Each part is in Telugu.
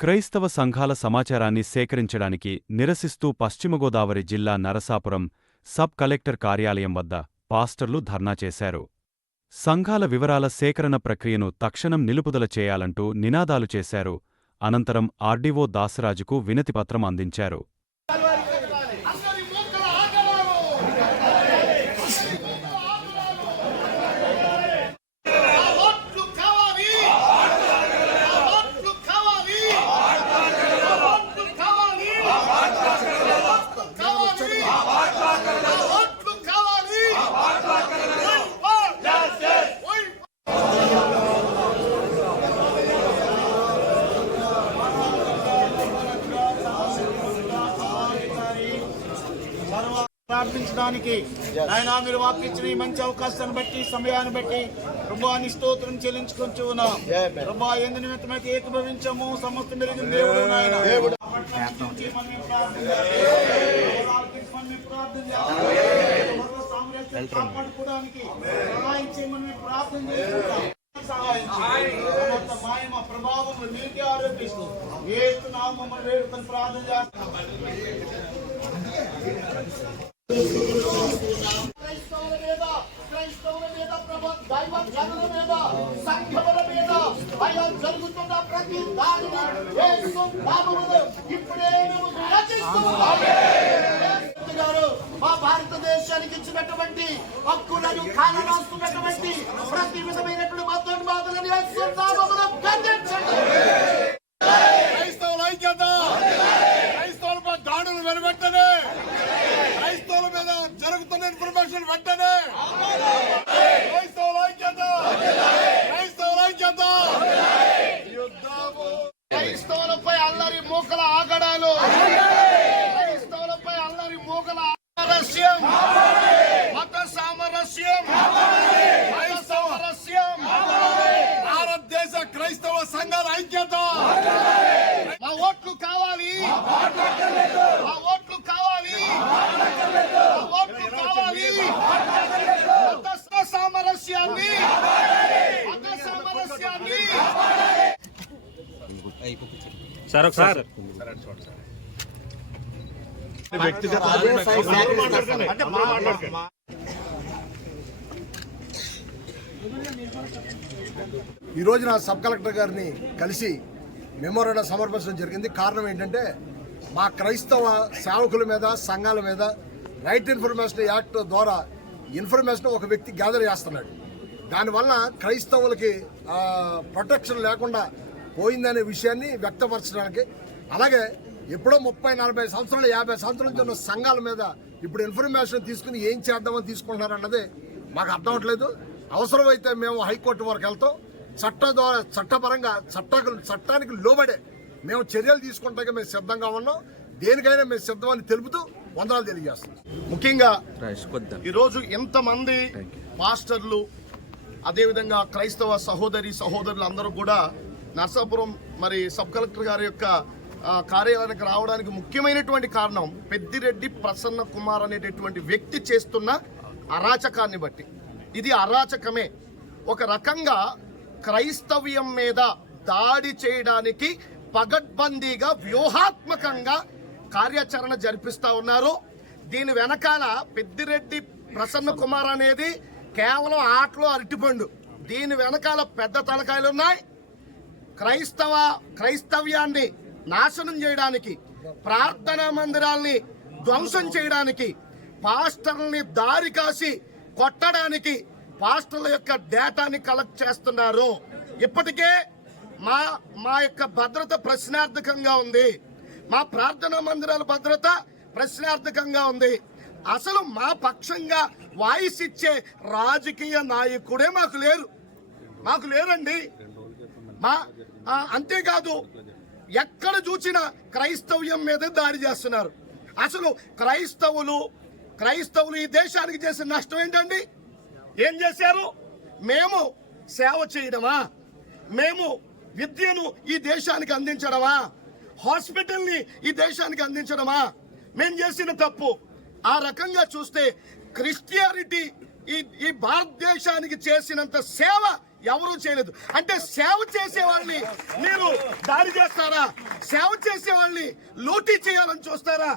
క్రైస్తవ సంఘాల సమాచారాన్ని సేకరించడానికి నిరసిస్తూ పశ్చిమ గోదావరి జిల్లా నరసాపురం సబ్ కలెక్టర్ కార్యాలయం వద్ద పాస్టర్లు ధర్నా చేశారు. సంఘాల వివరాల సేకరణ ప్రక్రియను తక్షణం నిలుపుదల చేయాలంటూ నినాదాలు చేశారు. అనంతరం ఆర్డీఓ దాసరాజుకు వినతిపత్రం అందించారు అందరి మూకల ఆటలాడు ఆ ఓట్లు కావాలి ఆ ఓట్లు కావాలి ఆ ఓట్లు కావాలి ఆ ఓట్లు కావాలి ఆ ఓట్లు కావాలి ఓయ్ ఓయ్ ప్రార్థించడానికి ఆయన మీరు వాకిచ్చిన ఈ మంచి అవకాశాన్ని బట్టి సమయాన్ని బట్టి ప్రభాని స్తోత్రం చెల్లించుకుంటూ ఉన్నాం. ప్రభా ఎందు నిమిత్తమైతే ఏకీభవించము సమస్త మెరుగు దేవుడు నాయన. కాపాడుకోవడానికి సహాయం చేయమని ప్రార్థన మాయమ ప్రభావం మీకే ఆరోపిస్తూ వేడుకొని ప్రార్థన చేస్తాం మీద మీద జరుగుతున్న ప్రతి దానిని యేసు నామములో ఇప్పుడే మేము గారు మా భారతదేశానికి ఇచ్చినటువంటి హక్కులను కాలరాస్తున్నటువంటి ప్రతి విధమైనటువంటి మతోన్మాదులను యేసు నామములో ఖండించండి క్రైస్తవుల ఐక్యత క్రైస్తవులపై దాడులు వెనువెంటనే ఇన్ఫర్మేషన్ వెంటనే! క్రైస్తవులపై అల్లరి మూకల ఆగడాలు! క్రైస్తవులపై అల్లరి మూకల సామరస్యం మత సామరస్యం! సామరస్యం! భారతదేశ క్రైస్తవ సంఘాల ఐక్యత మా ఓట్లు కావాలి మా ఓట్లు కావాలి మా ఓట్లు కావాలి మత సామరస్యాన్ని మత సామరస్యాన్ని ఈ రోజున సబ్ కలెక్టర్ గారిని కలిసి మెమోరాండం సమర్పించడం జరిగింది. కారణం ఏంటంటే మా క్రైస్తవ సేవకుల మీద సంఘాల మీద రైట్ ఇన్ఫర్మేషన్ యాక్ట్ ద్వారా ఇన్ఫర్మేషన్ ఒక వ్యక్తి గ్యాదర్ చేస్తున్నాడు. దానివల్ల క్రైస్తవులకి ఆ, ప్రొటెక్షన్ లేకుండా పోయిందనే విషయాన్ని వ్యక్తపరచడానికి. అలాగే ఎప్పుడో ముప్పై నలభై సంవత్సరాలు యాభై సంవత్సరాల నుంచి ఉన్న సంఘాల మీద ఇప్పుడు ఇన్ఫర్మేషన్ తీసుకుని ఏం చేద్దామని తీసుకుంటున్నారు అన్నది మాకు అర్థం అవట్లేదు. అవసరమైతే మేము హైకోర్టు వరకు వెళ్తాం. చట్ట ద్వారా చట్టపరంగా చట్ట చట్టానికి లోబడే మేము చర్యలు తీసుకుంటాక మేము సిద్ధంగా ఉన్నాం. దేనికైనా మేము సిద్ధమని తెలుపుతూ వందనాలు తెలియజేస్తున్నాం. ముఖ్యంగా ఈరోజు ఎంతమంది పాస్టర్లు అదేవిధంగా క్రైస్తవ సహోదరి సహోదరులు అందరూ కూడా నర్సాపురం మరి సబ్ కలెక్టర్ గారి యొక్క కార్యాలయానికి రావడానికి ముఖ్యమైనటువంటి కారణం పెద్దిరెడ్డి ప్రసన్న కుమార్ అనేటటువంటి వ్యక్తి చేస్తున్న అరాచకాన్ని బట్టి. ఇది అరాచకమే. ఒక రకంగా క్రైస్తవ్యం మీద దాడి చేయడానికి పగడ్బందీగా వ్యూహాత్మకంగా కార్యాచరణ జరిపిస్తా ఉన్నారు. దీని వెనకాల పెద్దిరెడ్డి ప్రసన్న కుమార్ అనేది కేవలం ఆటలో అరటిపండు. దీని వెనకాల పెద్ద తలకాయలు ఉన్నాయి క్రైస్తవ క్రైస్తవ్యాన్ని నాశనం చేయడానికి ప్రార్థనా మందిరాల్ని ధ్వంసం చేయడానికి పాస్టర్లని దారి కాసి కొట్టడానికి పాస్టర్ల యొక్క డేటాని కలెక్ట్ చేస్తున్నారు. ఇప్పటికే మా మా యొక్క భద్రత ప్రశ్నార్థకంగా ఉంది. మా ప్రార్థనా మందిరాల భద్రత ప్రశ్నార్థకంగా ఉంది. అసలు మా పక్షంగా వాయిస్ ఇచ్చే రాజకీయ నాయకుడే మాకు లేరు. మాకు లేరండి. మా అంతేకాదు ఎక్కడ చూసినా క్రైస్తవ్యం మీద దాడి చేస్తున్నారు. అసలు క్రైస్తవులు క్రైస్తవులు ఈ దేశానికి చేసిన నష్టం ఏంటండి? ఏం చేశారు? మేము సేవ చేయడమా? మేము విద్యను ఈ దేశానికి అందించడమా? హాస్పిటల్ని ఈ దేశానికి అందించడమా? మేము చేసిన తప్పు. ఆ రకంగా చూస్తే క్రిస్టియానిటీ ఈ ఈ భారతదేశానికి చేసినంత సేవ ఎవరూ చేయలేదు. అంటే సేవ చేసే వాళ్ళని మీరు దాడి చేస్తారా? సేవ చేసే వాళ్ళని లూటీ చేయాలని చూస్తారా?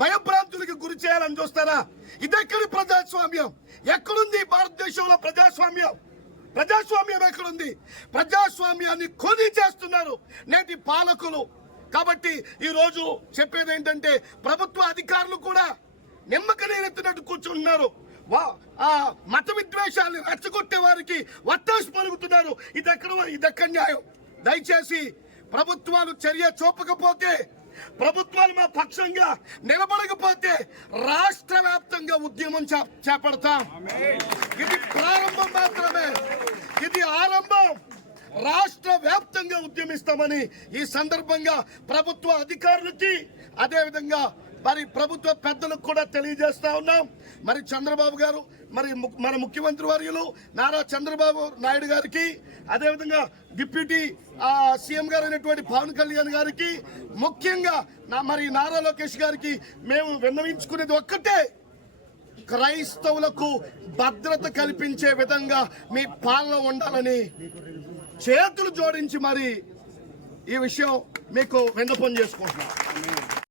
భయభ్రాంతులకు గురి చేయాలని చూస్తారా? ఇదెక్కడి ప్రజాస్వామ్యం? ఎక్కడుంది భారతదేశంలో ప్రజాస్వామ్యం? ప్రజాస్వామ్యం ఎక్కడుంది? ప్రజాస్వామ్యాన్ని కొని చేస్తున్నారు నేటి పాలకులు. కాబట్టి ఈరోజు చెప్పేది ఏంటంటే ప్రభుత్వ అధికారులు కూడా నిమ్మక నీరెత్తినట్టు కూర్చుంటున్నారు. మత విద్వేషాన్ని రెచ్చగొట్టే వారికి వత్తాసు పలుకుతున్నారు. ఇది ఎక్కడ ఇది ఎక్కడ న్యాయం? దయచేసి ప్రభుత్వాలు చర్య చూపకపోతే ప్రభుత్వాలు మా పక్షంగా నిలబడకపోతే రాష్ట్ర వ్యాప్తంగా ఉద్యమం చేపడతాం. ఇది ప్రారంభం మాత్రమే. ఇది ఆరంభం. రాష్ట్ర వ్యాప్తంగా ఉద్యమిస్తామని ఈ సందర్భంగా ప్రభుత్వ అధికారులకి అదేవిధంగా మరి ప్రభుత్వ పెద్దలకు కూడా తెలియజేస్తా ఉన్నాం. మరి చంద్రబాబు గారు మరి ము- మన ముఖ్యమంత్రి వర్యులు నారా చంద్రబాబు నాయుడు గారికి అదేవిధంగా డిప్యూటీ సీఎం గారు అయినటువంటి పవన్ కళ్యాణ్ గారికి ముఖ్యంగా నా మరి నారా లోకేష్ గారికి మేము విన్నవించుకునేది ఒక్కటే క్రైస్తవులకు భద్రత కల్పించే విధంగా మీ పాలన ఉండాలని చేతులు జోడించి మరి ఈ విషయం మీకు విన్నపం చేసుకుంటున్నాం.